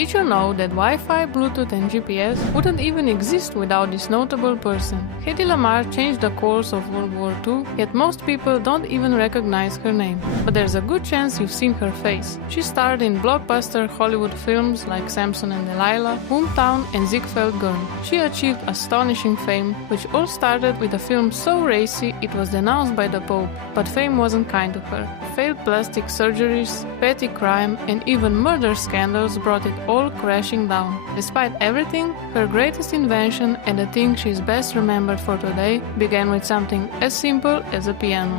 Did you know that Wi-Fi, Bluetooth and GPS wouldn't even exist without this notable person? Hedy Lamarr changed the course of World War II, yet most people don't even recognize her name. But there's a good chance you've seen her face. She starred in blockbuster Hollywood films like Samson and Delilah, Boomtown and Ziegfeld Girl. She achieved astonishing fame, which all started with a film so racy it was denounced by the Pope. But fame wasn't kind to her. Failed plastic surgeries, petty crime and even murder scandals brought it all crashing down. Despite everything, her greatest invention and the thing she's best remembered for today began with something as simple as a piano.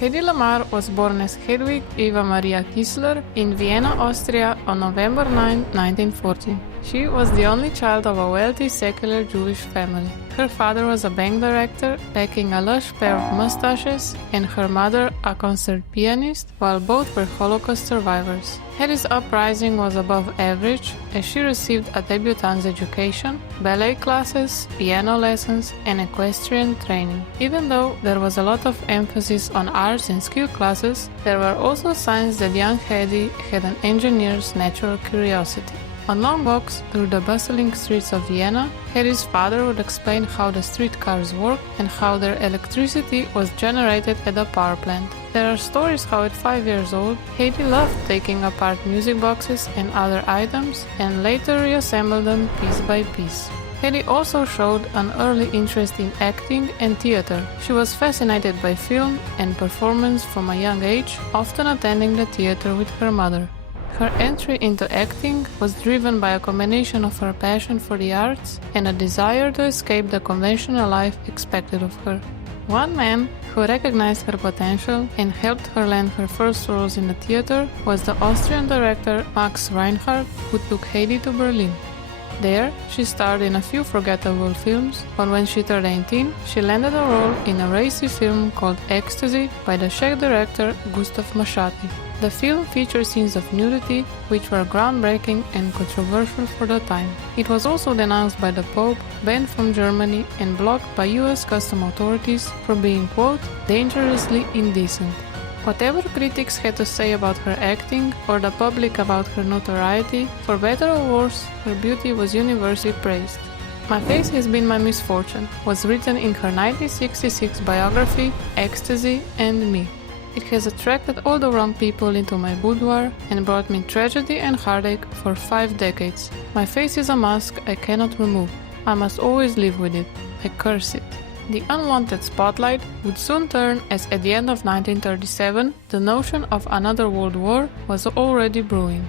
Hedy Lamarr was born as Hedwig Eva Maria Kissler in Vienna, Austria on November 9, 1940. She was the only child of a wealthy secular Jewish family. Her father was a bank director, packing a lush pair of mustaches, and her mother a concert pianist, while both were Holocaust survivors. Hedy's uprising was above average, as she received a debutante's education, ballet classes, piano lessons, and equestrian training. Even though there was a lot of emphasis on arts and skill classes, there were also signs that young Hedy had an engineer's natural curiosity. On long walks through the bustling streets of Vienna, Hedy's father would explain how the streetcars work and how their electricity was generated at a power plant. There are stories how at 5 years old, Hedy loved taking apart music boxes and other items and later reassembled them piece by piece. Hedy also showed an early interest in acting and theater. She was fascinated by film and performance from a young age, often attending the theater with her mother. Her entry into acting was driven by a combination of her passion for the arts and a desire to escape the conventional life expected of her. One man who recognized her potential and helped her land her first roles in the theater was the Austrian director Max Reinhardt, who took Hedy to Berlin. There, she starred in a few forgettable films, but when she turned 18, she landed a role in a racy film called Ecstasy by the Czech director Gustav Maschati. The film features scenes of nudity, which were groundbreaking and controversial for the time. It was also denounced by the Pope, banned from Germany, and blocked by US custom authorities for being, quote, dangerously indecent. Whatever critics had to say about her acting or the public about her notoriety, for better or worse, her beauty was universally praised. "My face has been my misfortune" was written in her 1966 biography, Ecstasy and Me. It has attracted all the wrong people into my boudoir and brought me tragedy and heartache for 5 decades. My face is a mask I cannot remove. I must always live with it. I curse it. The unwanted spotlight would soon turn, as at the end of 1937, the notion of another world war was already brewing.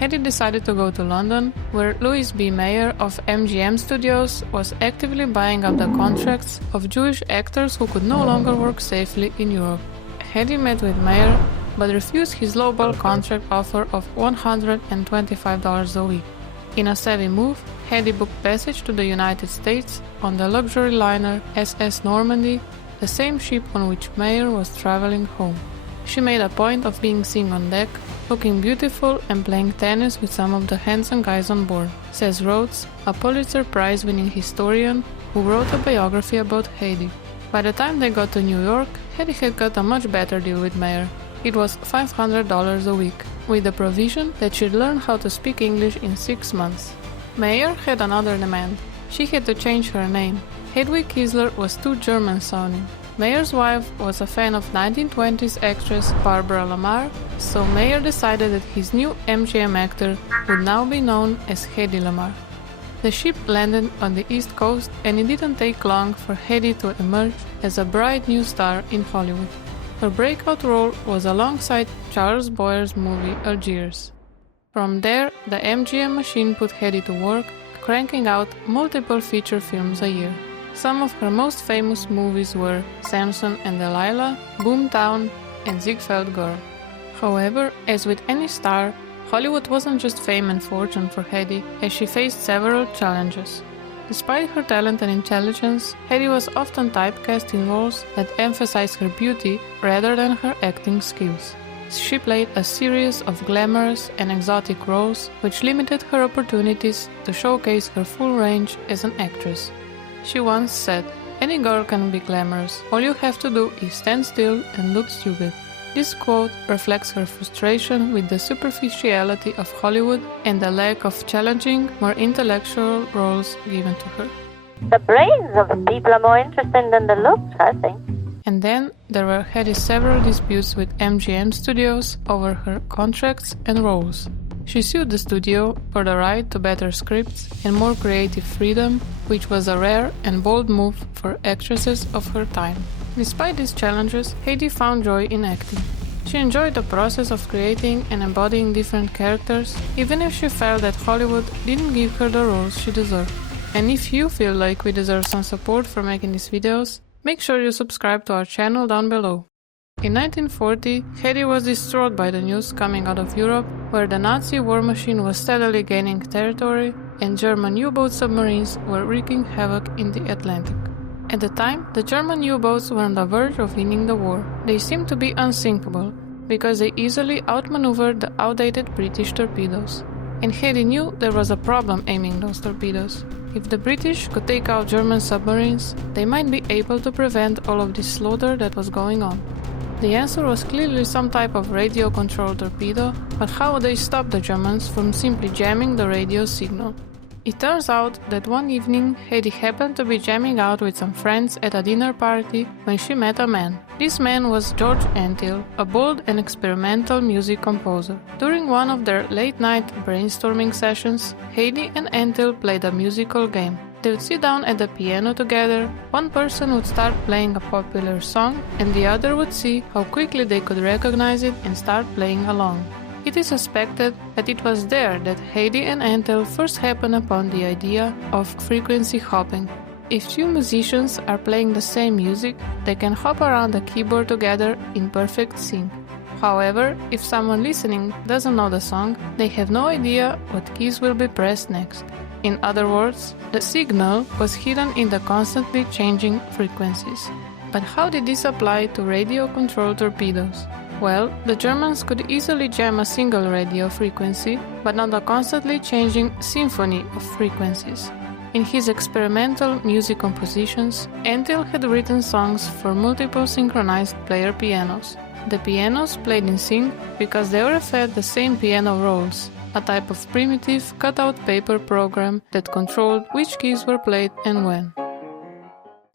Hedy decided to go to London, where Louis B. Mayer of MGM Studios was actively buying up the contracts of Jewish actors who could no longer work safely in Europe. Hedy met with Mayer, but refused his lowball contract offer of $125 a week. In a savvy move, Hedy booked passage to the United States on the luxury liner SS Normandy, the same ship on which Mayer was traveling home. She made a point of being seen on deck, looking beautiful and playing tennis with some of the handsome guys on board, says Rhodes, a Pulitzer Prize-winning historian who wrote a biography about Hedy. By the time they got to New York, Hedy had got a much better deal with Mayer. It was $500 a week, with the provision that she'd learn how to speak English in 6 months. Mayer had another demand. She had to change her name. Hedwig Kissler was too German-sounding. Mayer's wife was a fan of 1920s actress Barbara Lamarr, so Mayer decided that his new MGM actor would now be known as Hedy Lamarr. The ship landed on the East Coast, and it didn't take long for Hedy to emerge as a bright new star in Hollywood. Her breakout role was alongside Charles Boyer's movie Algiers. From there, the MGM machine put Hedy to work, cranking out multiple feature films a year. Some of her most famous movies were Samson and Delilah, Boomtown, and Ziegfeld Girl. However, as with any star, Hollywood wasn't just fame and fortune for Hedy, as she faced several challenges. Despite her talent and intelligence, Hedy was often typecast in roles that emphasized her beauty rather than her acting skills. She played a series of glamorous and exotic roles, which limited her opportunities to showcase her full range as an actress. She once said, "Any girl can be glamorous. All you have to do is stand still and look stupid." This quote reflects her frustration with the superficiality of Hollywood and the lack of challenging, more intellectual roles given to her. The brains of people are more interesting than the looks, I think. And then there were Hedy's several disputes with MGM Studios over her contracts and roles. She sued the studio for the right to better scripts and more creative freedom, which was a rare and bold move for actresses of her time. Despite these challenges, Hedy found joy in acting. She enjoyed the process of creating and embodying different characters, even if she felt that Hollywood didn't give her the roles she deserved. And if you feel like we deserve some support for making these videos, make sure you subscribe to our channel down below. In 1940, Hedy was distraught by the news coming out of Europe, where the Nazi war machine was steadily gaining territory and German U-boat submarines were wreaking havoc in the Atlantic. At the time, the German U-boats were on the verge of winning the war. They seemed to be unsinkable, because they easily outmaneuvered the outdated British torpedoes. And Hedy knew there was a problem aiming those torpedoes. If the British could take out German submarines, they might be able to prevent all of this slaughter that was going on. The answer was clearly some type of radio-controlled torpedo, but how would they stop the Germans from simply jamming the radio signal? It turns out that one evening, Hedy happened to be jamming out with some friends at a dinner party when she met a man. This man was George Antheil, a bold and experimental music composer. During one of their late-night brainstorming sessions, Hedy and Antheil played a musical game. They would sit down at the piano together, one person would start playing a popular song, and the other would see how quickly they could recognize it and start playing along. It is suspected that it was there that Hedy and Antheil first happened upon the idea of frequency hopping. If two musicians are playing the same music, they can hop around the keyboard together in perfect sync. However, if someone listening doesn't know the song, they have no idea what keys will be pressed next. In other words, the signal was hidden in the constantly changing frequencies. But how did this apply to radio-controlled torpedoes? Well, the Germans could easily jam a single radio frequency, but not a constantly changing symphony of frequencies. In his experimental music compositions, Antheil had written songs for multiple synchronized player pianos. The pianos played in sync because they were fed the same piano rolls, a type of primitive cut-out paper program that controlled which keys were played and when.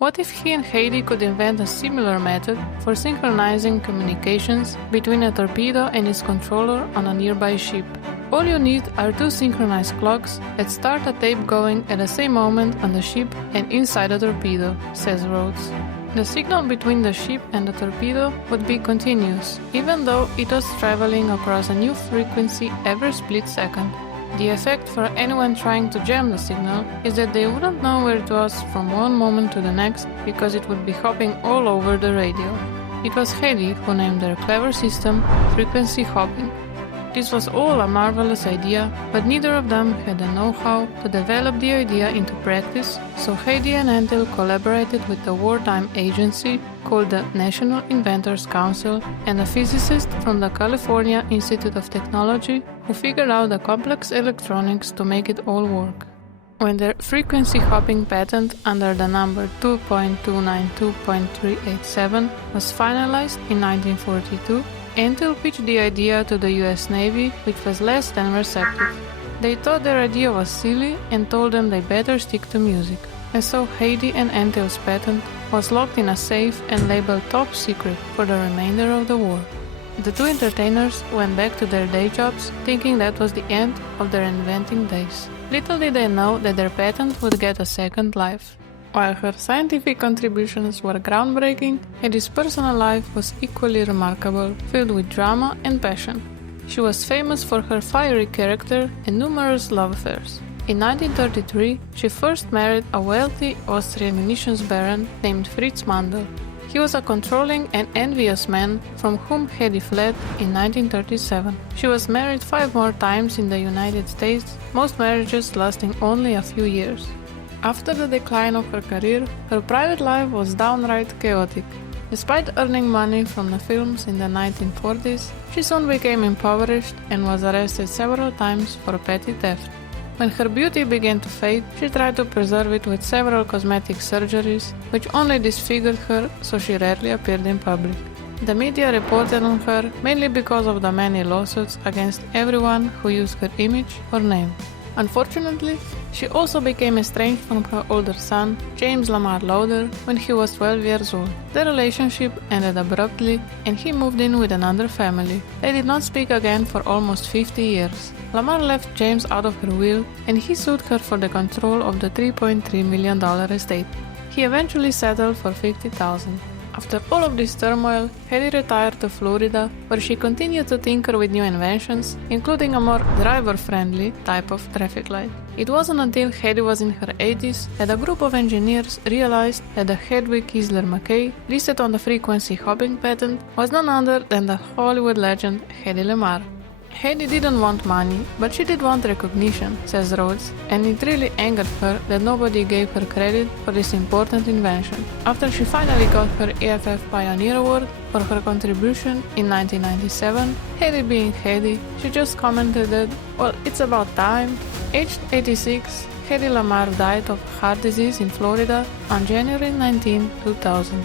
What if he and Hedy could invent a similar method for synchronizing communications between a torpedo and its controller on a nearby ship? All you need are two synchronized clocks that start a tape going at the same moment on the ship and inside the torpedo, says Rhodes. The signal between the ship and the torpedo would be continuous, even though it was traveling across a new frequency every split second. The effect for anyone trying to jam the signal is that they wouldn't know where it was from one moment to the next because it would be hopping all over the radio. It was Hedy who named their clever system frequency hopping. This was all a marvelous idea, but neither of them had the know-how to develop the idea into practice, so Hedy and Antheil collaborated with a wartime agency called the National Inventors Council and a physicist from the California Institute of Technology who figured out the complex electronics to make it all work. When their frequency hopping patent under the number 2.292.387 was finalized in 1942, Antheil pitched the idea to the US Navy, which was less than receptive. They thought their idea was silly and told them they better stick to music. And so Hedy and Antheil's patent was locked in a safe and labeled top secret for the remainder of the war. The two entertainers went back to their day jobs, thinking that was the end of their inventing days. Little did they know that their patent would get a second life. While her scientific contributions were groundbreaking, Hedy's personal life was equally remarkable, filled with drama and passion. She was famous for her fiery character and numerous love affairs. In 1933, she first married a wealthy Austrian munitions baron named Fritz Mandl. He was a controlling and envious man from whom Hedy fled in 1937. She was married 5 more times in the United States, most marriages lasting only a few years. After the decline of her career, her private life was downright chaotic. Despite earning money from the films in the 1940s, she soon became impoverished and was arrested several times for petty theft. When her beauty began to fade, she tried to preserve it with several cosmetic surgeries, which only disfigured her, so she rarely appeared in public. The media reported on her mainly because of the many lawsuits against everyone who used her image or name. Unfortunately, she also became estranged from her older son, James Lamar Lauder, when he was 12 years old. The relationship ended abruptly and he moved in with another family. They did not speak again for almost 50 years. Lamar left James out of her will and he sued her for the control of the $3.3 million estate. He eventually settled for $50,000. After all of this turmoil, Hedy retired to Florida, where she continued to tinker with new inventions, including a more driver-friendly type of traffic light. It wasn't until Hedy was in her 80s that a group of engineers realized that the Hedwig Isler McKay listed on the frequency hopping patent was none other than the Hollywood legend Hedy Lamarr. Hedy didn't want money, but she did want recognition, says Rhodes, and it really angered her that nobody gave her credit for this important invention. After she finally got her EFF Pioneer Award for her contribution in 1997, Hedy being Hedy, she just commented that, well, it's about time. Aged 86, Hedy Lamarr died of heart disease in Florida on January 19, 2000.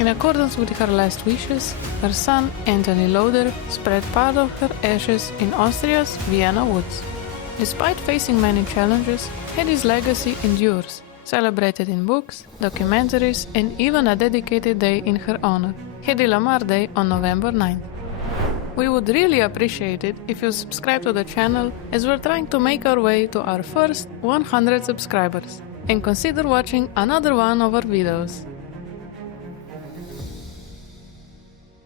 In accordance with her last wishes, her son, Anthony Lauder, spread part of her ashes in Austria's Vienna woods. Despite facing many challenges, Hedy's legacy endures, celebrated in books, documentaries, and even a dedicated day in her honor, Hedy Lamarr Day on November 9th. We would really appreciate it if you subscribe to the channel, as we're trying to make our way to our first 100 subscribers, and consider watching another one of our videos.